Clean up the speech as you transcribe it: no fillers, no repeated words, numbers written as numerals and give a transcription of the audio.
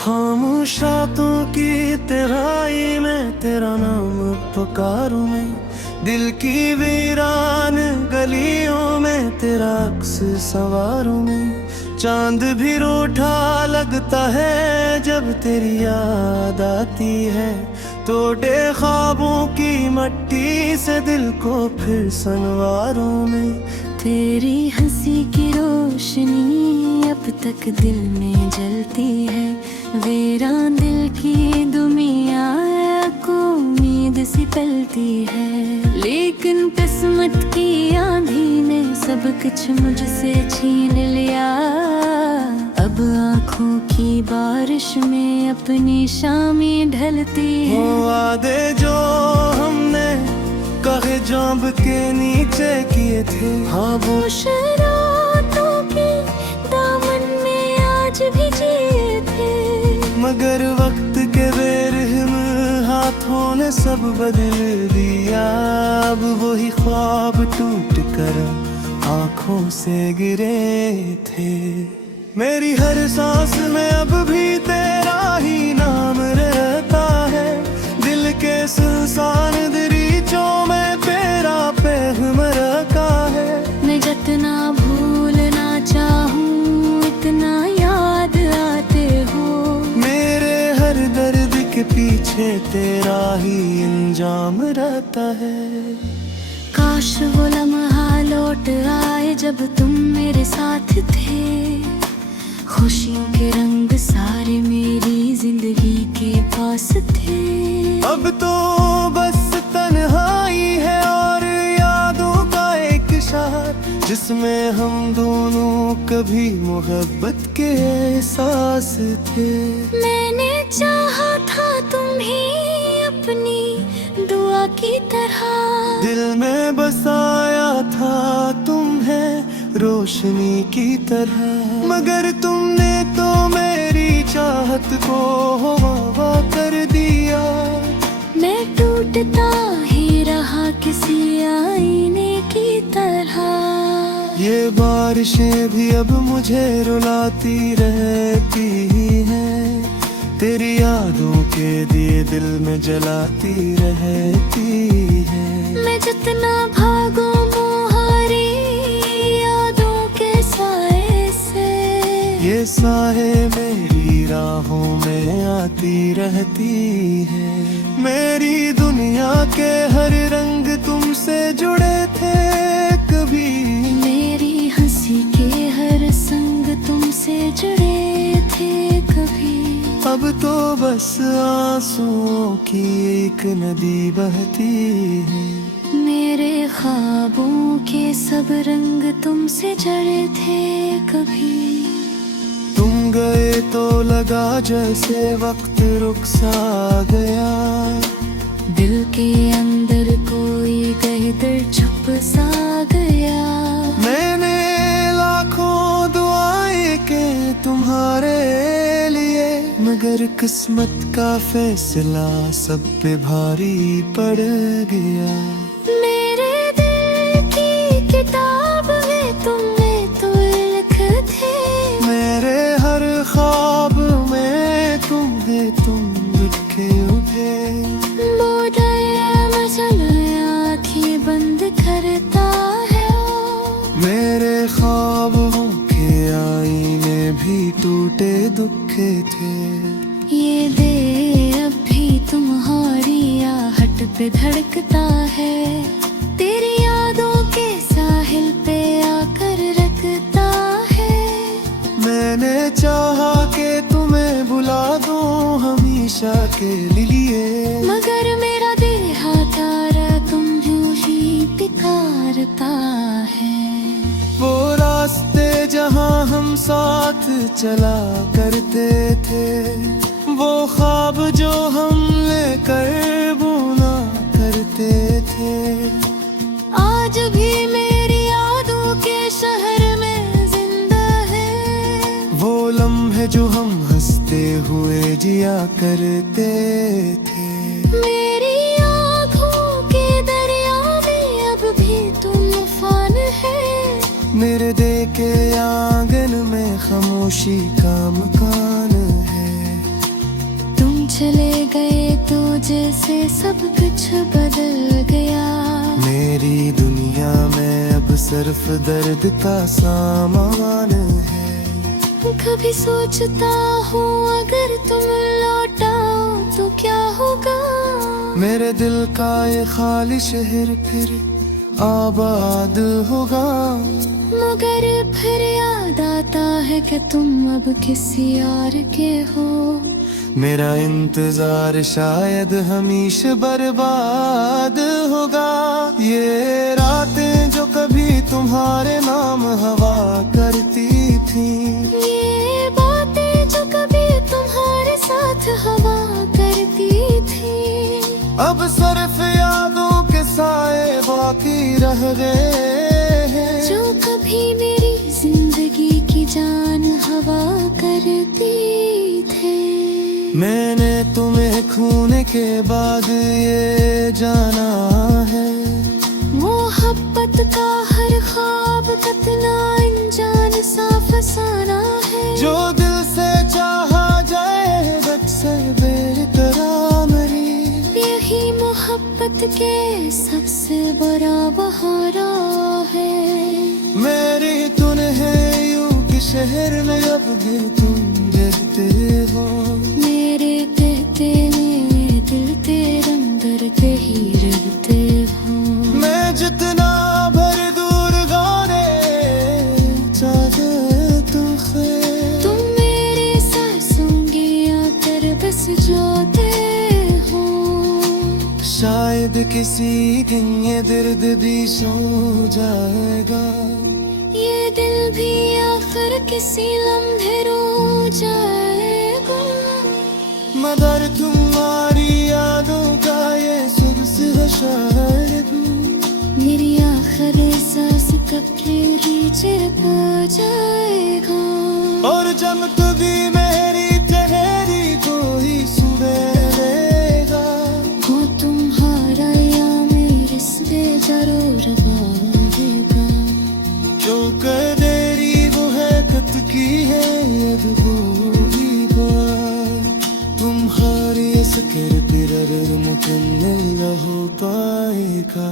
खामोश रातों की तन्हाई में तेरा नाम पुकारूं मैं, दिल की वीरान गलियों में तेरा अक्स संवारूं मैं। चांद भी रूठा लगता है जब तेरी याद आती है, टूटे ख्वाबों की मट्टी से दिल को फिर संवारूं मैं। तेरी हंसी की रोशनी अब तक दिल में जलती है, वीरान दिल की दुनिया को उम्मीद सी पलती है। लेकिन किस्मत की आंधी ने सब कुछ मुझसे छीन लिया, अब आँखों की बारिश में अपनी शामें ढलती है। वो वादे जो हमने कहे जांब के नीचे किए थे, हाँ वो शरारतों के दामन में आज भी जिए थे, मगर वक्त के बेरहम हाथों ने सब बदल दिया। अब वही ख्वाब टूट कर आँखों से गिरे थे, मेरी हर सांस में अब भी तेरा ही नाम रहता है। दिल के सुनसान दरीचों में तेरा पैगाम रखा है। मैं जितना भूलना चाहूँ इतना याद आते हो, मेरे हर दर्द के पीछे तेरा ही इंजाम रहता है। काश वो लम्हा लौट आए जब तुम मेरे साथ थे, खुशियों के रंग सारे मेरी जिंदगी के पास थे। अब तो बस तन्हाई है और यादों का एक शहर, जिसमें हम दोनों कभी मोहब्बत के एहसास थे। मैंने चाहा था तुम्हें अपनी दुआ की तरह, दिल में बसाया था तुम्हें रोशनी की तरह, मगर तुमने तो मेरी चाहत को हवा कर दिया। मैं टूटता ही रहा किसी आईने की तरह। ये बारिशें भी अब मुझे रुलाती रहती हैं, तेरी यादों के दिए दिल में जलाती रहती है। मैं जितना भागूं मोहारी यादों के साए से, ये साए मेरी राहों में आती रहती है। मेरी दुनिया के हर रंग तुमसे जुड़े थे कभी, मेरी हंसी के हर संग तुमसे जुड़े थे कभी। अब तो बस आंसुओं की एक नदी बहती है, मेरे ख्वाबों के सब रंग तुमसे जड़े थे कभी। तुम गए तो लगा जैसे वक्त रुक सा गया, दिल के अंदर कोई गहदर छुप सा गया। मैंने लाखों दुआएं के तुम्हारे लिए, मगर किस्मत का फैसला सब पे भारी पड़ गया। मेरे दिल की किताब में तुमने तो लिख थे, मेरे हर ख्वाब में तुम्हें तुम लिखे उठे। वो दरिया मचल आँखें बंद करता है, मेरे ख्वाबों के आईने भी टूटे दुखे थे। ये दिल अब भी तुम्हारी आहट पे धड़कता है, तेरी यादों के साहिल पे आकर रखता है। मैंने चाहा कि तुम्हें बुला दूं हमेशा के लिए, मगर मेरा दिल हतारा तुम्हें ही पुकारता है। वो रास्ते जहां हम साथ चला करते थे, वो ख्वाब जो हम लेकर बुना करते थे, आज भी मेरी यादों के शहर में जिंदा है। वो लम्हे जो हम हंसते हुए जिया करते थे। मेरी आँखों के दरिया में अब भी तुम तूफान है, मेरे दे के आंगन में खामोशी का मकान है। चले गए तो जैसे सब कुछ बदल गया। मेरी दुनिया में अब सिर्फ दर्द का सामान है। कभी सोचता हूँ अगर तुम लौटाओ तो क्या होगा। मेरे दिल का ये खाली शहर फिर आबाद होगा। मगर फिर याद आता है कि तुम अब किसी और के हो। मेरा इंतजार शायद हमेशा बर्बाद होगा। ये रातें जो कभी तुम्हारे नाम हवा करती थी, ये बातें जो कभी तुम्हारे साथ हवा करती थी, अब सिर्फ यादों के साए बाकी रह गए हैं। जो कभी मेरी जिंदगी की जान हवा करती थे। मैंने तुम्हें खोने के बाद ये जाना है, मोहब्बत का हर ख्वाब कितना अनजान सा फसाना है। जो दिल से चाहा जाए अक्सर बेकरार मरी। यही मोहब्बत के सबसे बड़ा बहारा है। मेरी तुन्हें यूं कि शहर में अब भी तुम गिरते हो। मेरे कहते में दिल तेरे अंदर पे ही रहते हो। मैं जितना भर दूर गाने चाहते तुम मेरे सांसों की आकर बस जाते हो। शायद किसी दिन ये दर्द भी सो जाएगा। ये दिल भी आखिर किसी लम्हे रो जाएगा। मगर तुम्हारी यादों का ये सिलसिला शायद मेरी आखिरी सांस कब तेरी जेब आ जाएगा। और जब कभी मेरी ठहरी कोई सुनेगा, हो तुम्हारा या मेरे से जरूर बाजेगा। जो कदेरी वो है कत की है अदबोरी बात। तुम्हारी असकर फिर मुकम्मल हो पाएगा।